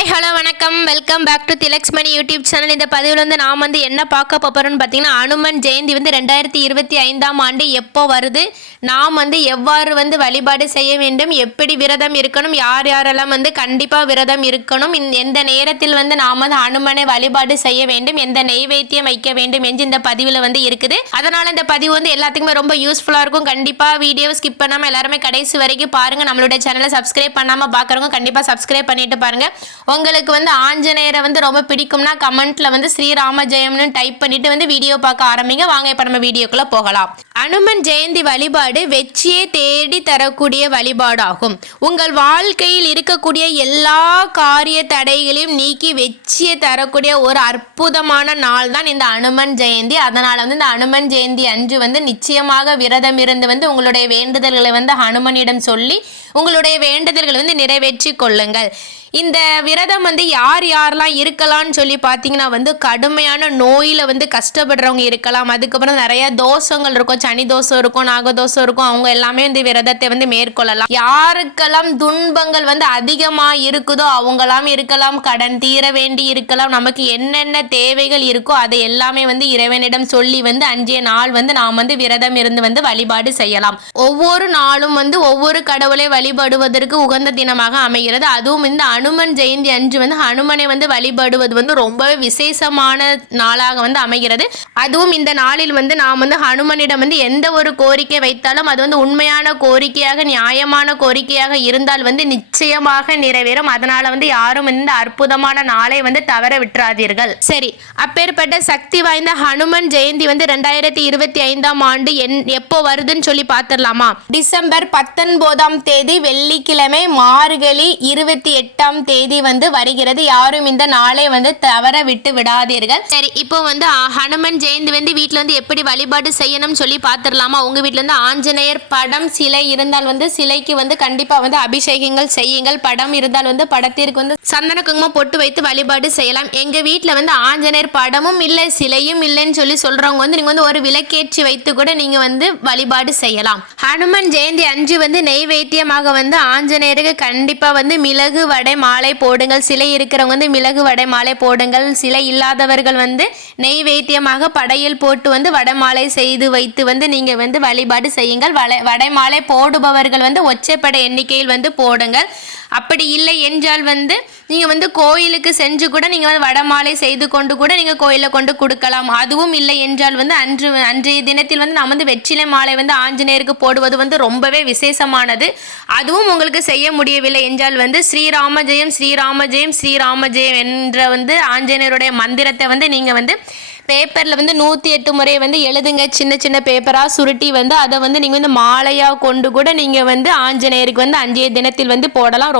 Hi hello வணக்கம், welcome back to திலக்ஸ் மணி யூடியூப் சேனல். இந்த பதிவில் வந்து நாம் வந்து என்ன பார்க்க போகிறோம்னு பார்த்தீங்கன்னா, அனுமன் ஜெயந்தி வந்து 2025ஆம் ஆண்டு எப்போ வருது, நாம் வந்து எவ்வாறு வந்து வழிபாடு செய்ய வேண்டும், எப்படி விரதம் இருக்கணும், யார் யாரெல்லாம் வந்து கண்டிப்பாக விரதம் இருக்கணும், எந்த நேரத்தில் வந்து நாம் வந்து அனுமனை வழிபாடு செய்ய வேண்டும், எந்த நெய்வேத்தியம் வைக்க வேண்டும் என்று இந்த பதிவில் வந்து இருக்குது. அதனால் இந்த பதிவு வந்து எல்லாத்துக்குமே ரொம்ப யூஸ்ஃபுல்லாக இருக்கும். கண்டிப்பாக வீடியோ ஸ்கிப் பண்ணாமல் எல்லாருமே கடைசி வரைக்கும் பாருங்கள். நம்மளுடைய சேனலை சப்ஸ்கிரைப் பண்ணாமல் பார்க்குறவங்க கண்டிப்பாக சப்ஸ்கிரைப் பண்ணிட்டு பாருங்கள். உங்களுக்கு வந்து ஆஞ்சநேயரை வந்து ரொம்ப பிடிக்கும்னா கமெண்ட்ல வந்து ஸ்ரீராம ஜெயம்னு டைப் பண்ணிட்டு வந்து வீடியோ பார்க்க ஆரம்பிங்க. வாங்க இப்ப நம்ம வீடியோக்குள்ள போகலாம். அனுமன் ஜெயந்தி வழிபாடு வெற்றியை தேடி தரக்கூடிய வழிபாடாகும். உங்கள் வாழ்க்கையில் இருக்கக்கூடிய எல்லா காரிய தடைகளையும் நீக்கி வெற்றியை தரக்கூடிய ஒரு அற்புதமான நாள் தான் இந்த அனுமன் ஜெயந்தி. அதனால வந்து இந்த அனுமன் ஜெயந்தி அன்று வந்து நிச்சயமாக விரதம் இருந்து வந்து உங்களுடைய வேண்டுதல்களை வந்து ஹனுமனிடம் சொல்லி உங்களுடைய வேண்டுதல்களை வந்து நிறைவேற்றி கொள்ளுங்கள். இந்த விரதம் வந்து யார் யாரெல்லாம் இருக்கலாம்னு சொல்லி பார்த்தீங்கன்னா வந்து கடுமையான நோயில் வந்து கஷ்டப்படுறவங்க இருக்கலாம். அதுக்கப்புறம் நிறைய தோஷங்கள் இருக்கும், சனி தோஷம் இருக்கும், நாகதோஷம் இருக்கும். அவங்க எல்லாமே இந்த விரதத்தை வந்து மேற்கொள்ளலாம். யாருக்கெல்லாம் துன்பங்கள் வந்து அதிகமாக இருக்குதோ அவங்களாம் இருக்கலாம், கடன் தீர வேண்டி இருக்கலாம், நமக்கு என்னென்ன தேவைகள் இருக்கோ அதை எல்லாமே வந்து இறைவனிடம் சொல்லி வந்து அன்றைய நாள் வந்து நாம் வந்து விரதம் இருந்து வந்து வழிபாடு செய்யலாம். ஒவ்வொரு நாளும் வந்து ஒவ்வொரு கடவுளை வழிபடுவதற்கு உகந்த தினமாக அமைகிறது. அதுவும் இந்த அனுமன் ஜெயந்தி அன்று வந்து ஹனுமனை வந்து வழிபடுவது வந்து ரொம்பவே விசேஷமான நாளாக வந்து அமைகிறது. அதுவும் இந்த நாளில் வந்து நாம் வந்து ஹனுமனிடம் வந்து எந்த ஒரு கோரிக்கை வைத்தாலும் அது வந்து உண்மையான கோரிக்கையாக நியாயமான கோரிக்கையாக இருந்தால் வந்து நிச்சயமாக நிறைவேறும். அதனால வந்து யாரும் இந்த அற்புதமான நாளை வந்து தவற விட்டுறாதீர்கள். சரி, அப்பேற்பட்ட சக்தி வாய்ந்த ஹனுமன் ஜெயந்தி வந்து 2025ஆம் ஆண்டு எப்போ வருதுன்னு சொல்லி பார்த்துடலாமா? டிசம்பர் 19ஆம் தேதி வெள்ளிக்கிழமை மார்கழி 28ஆம் தேதி வந்து வருகிறது. யாரும் இந்த நாளை வந்து தவற விட்டு விடாதீர்கள். சரி, இப்போ வந்து ஹனுமன் ஜெயந்தி வந்து வீட்டில் வந்து எப்படி வழிபாடு செய்யணும்னு சொல்லி பார்த்துடலாமா? உங்கள் வீட்டில் வந்து ஆஞ்சநேயர் படம் சிலை இருந்தால் வந்து சிலைக்கு வந்து கண்டிப்பாக வந்து அபிஷேகங்கள் செய்யுங்கள். படம் இருந்தால் வந்து படத்திற்கு வந்து சந்தன குங்குமம் பொட்டு வைத்து வழிபாடு செய்யலாம். எங்கள் வீட்டில் வந்து ஆஞ்சநேயர் படமும் இல்லை சிலையும் இல்லைன்னு சொல்லி சொல்கிறவங்க வந்து நீங்கள் வந்து ஒரு விளக்கேற்றி வைத்து கூட நீங்கள் வந்து வழிபாடு செய்யலாம். ஹனுமன் ஜெயந்தி அன்று வந்து நெய்வேத்தியமாக வந்து ஆஞ்சநேயருக்கு கண்டிப்பாக வந்து மிளகு வடை மாலை போடுங்கள். சிலை இருக்கிறவங்க வந்து மிளகு வடை மாலை போடுங்கள். சிலை இல்லாதவர்கள் வந்து நெய்வேத்தியமாக படையல் போட்டு வந்து வடை மாலை செய்து வைத்து வந்து நீங்கள் வந்து வழிபாடு செய்யுங்கள். வடை மாலை போடுபவர்கள் வந்து ஒற்றைப்படை எண்ணிக்கையில் வந்து போடுங்கள். அப்படி இல்லை என்றால் வந்து நீங்கள் வந்து கோயிலுக்கு சென்று கூட நீங்கள் வந்து வடமாலை செய்து கொண்டு கூட நீங்கள் கோயிலில் கொண்டு கொடுக்கலாம். அதுவும் இல்லை என்றால் வந்து அன்றைய தினத்தில் வந்து நாம் வந்து வெற்றிலை மாலை வந்து ஆஞ்சநேயருக்கு போடுவது வந்து ரொம்பவே விசேஷமானது. அதுவும் உங்களுக்கு செய்ய முடியவில்லை என்றால் வந்து ஸ்ரீராம ஜெயம் ஸ்ரீராம ஜெயம் ஸ்ரீராம ஜெயம் என்ற வந்து ஆஞ்சநேயருடைய மந்திரத்தை வந்து நீங்கள் வந்து பேப்பரில் வந்து 108 முறை வந்து எழுதுங்க. சின்ன சின்ன பேப்பராக சுருட்டி வந்து அதை வந்து நீங்கள் வந்து மாலையாக கொண்டு கூட நீங்கள் வந்து ஆஞ்சநேயருக்கு வந்து அன்றைய தினத்தில் வந்து போடலாம்.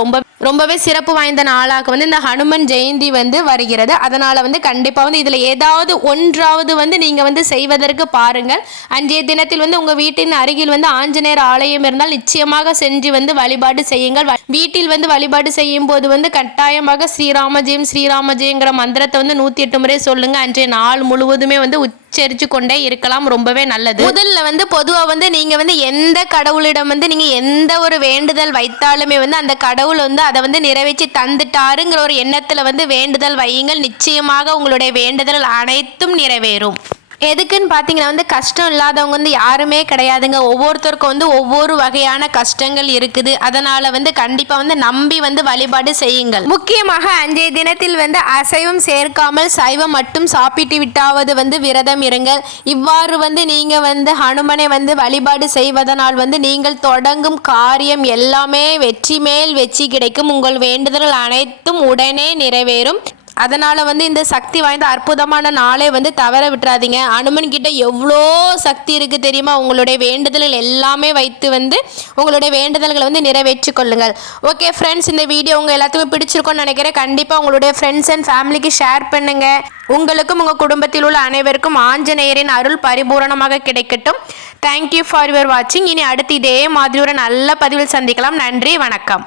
ரொம்பவே சிறப்பு வாய்ந்த நாளாக வந்து இந்த ஹனுமன் ஜெயந்தி வந்து வருகிறது. அதனால் வந்து கண்டிப்பாக வந்து இதில் ஏதாவது ஒன்றாவது வந்து நீங்கள் வந்து செய்வதற்கு பாருங்கள். அன்றைய தினத்தில் வந்து உங்கள் வீட்டின் அருகில் வந்து ஆஞ்சநேயர் ஆலயம் இருந்தால் நிச்சயமாக சென்று வந்து வழிபாடு செய்யுங்கள். வீட்டில் வந்து வழிபாடு செய்யும் போது வந்து கட்டாயமாக ஸ்ரீராம ஜெயம் ஸ்ரீராம ஜெயங்கிற மந்திரத்தை வந்து 108 முறை சொல்லுங்க. அன்றைய நாள் முழுவதுமே வந்து உச்சரிச்சு கொண்டே இருக்கலாம். ரொம்பவே நல்லது. முதல்ல வந்து பொதுவாக வந்து நீங்க வந்து எந்த கடவுளிடம் வந்து நீங்க எந்த ஒரு வேண்டுதல் வைத்தாலுமே வந்து அந்த கடவுள் வந்து அதை வந்து நிறைவேற்றி தந்துட்டாருங்கிற ஒரு எண்ணத்துல வந்து வேண்டுதல் வையுங்கள். நிச்சயமாக உங்களுடைய வேண்டுதல் அனைத்தும் நிறைவேறும். எதுக்குன்னு பார்த்தீங்கன்னா வந்து கஷ்டம் இல்லாதவங்க வந்து யாருமே கிடையாதுங்க. ஒவ்வொருத்தருக்கும் வந்து ஒவ்வொரு வகையான கஷ்டங்கள் இருக்குது. அதனால் வந்து கண்டிப்பாக வந்து நம்பி வந்து வழிபாடு செய்யுங்கள். முக்கியமாக அன்றைய தினத்தில் வந்து அசைவம் சேர்க்காமல் சைவம் மட்டும் சாப்பிட்டு விட்டாவது வந்து விரதம் இருங்கள். இவ்வாறு வந்து நீங்கள் வந்து ஹனுமனை வந்து வழிபாடு செய்வதனால் வந்து நீங்கள் தொடங்கும் காரியம் எல்லாமே வெற்றி மேல் வெற்றி கிடைக்கும். உங்கள் வேண்டுதல்கள் அனைத்தும் உடனே நிறைவேறும். அதனால் வந்து இந்த சக்தி வாய்ந்த அற்புதமான நாளை வந்து தவற விட்டுறாதீங்க. அனுமன் கிட்ட எவ்வளோ சக்தி இருக்குது தெரியுமா? உங்களுடைய வேண்டுதல்கள் எல்லாமே வைத்து வந்து உங்களுடைய வேண்டுதல்களை வந்து நிறைவேற்றி கொள்ளுங்கள். ஓகே ஃப்ரெண்ட்ஸ், இந்த வீடியோ உங்கள் எல்லாத்துக்குமே பிடிச்சிருக்கோன்னு நினைக்கிறேன். கண்டிப்பாக உங்களுடைய ஃப்ரெண்ட்ஸ் அண்ட் ஃபேமிலிக்கு ஷேர் பண்ணுங்கள். உங்களுக்கும் உங்கள் குடும்பத்தில் உள்ள அனைவருக்கும் ஆஞ்சநேயரின் அருள் பரிபூரணமாக கிடைக்கட்டும். தேங்க்யூ ஃபார் யுவர் வாட்சிங். இனி அடுத்து இதே மாதிரி ஒரு நல்ல பதிவில் சந்திக்கலாம். நன்றி, வணக்கம்.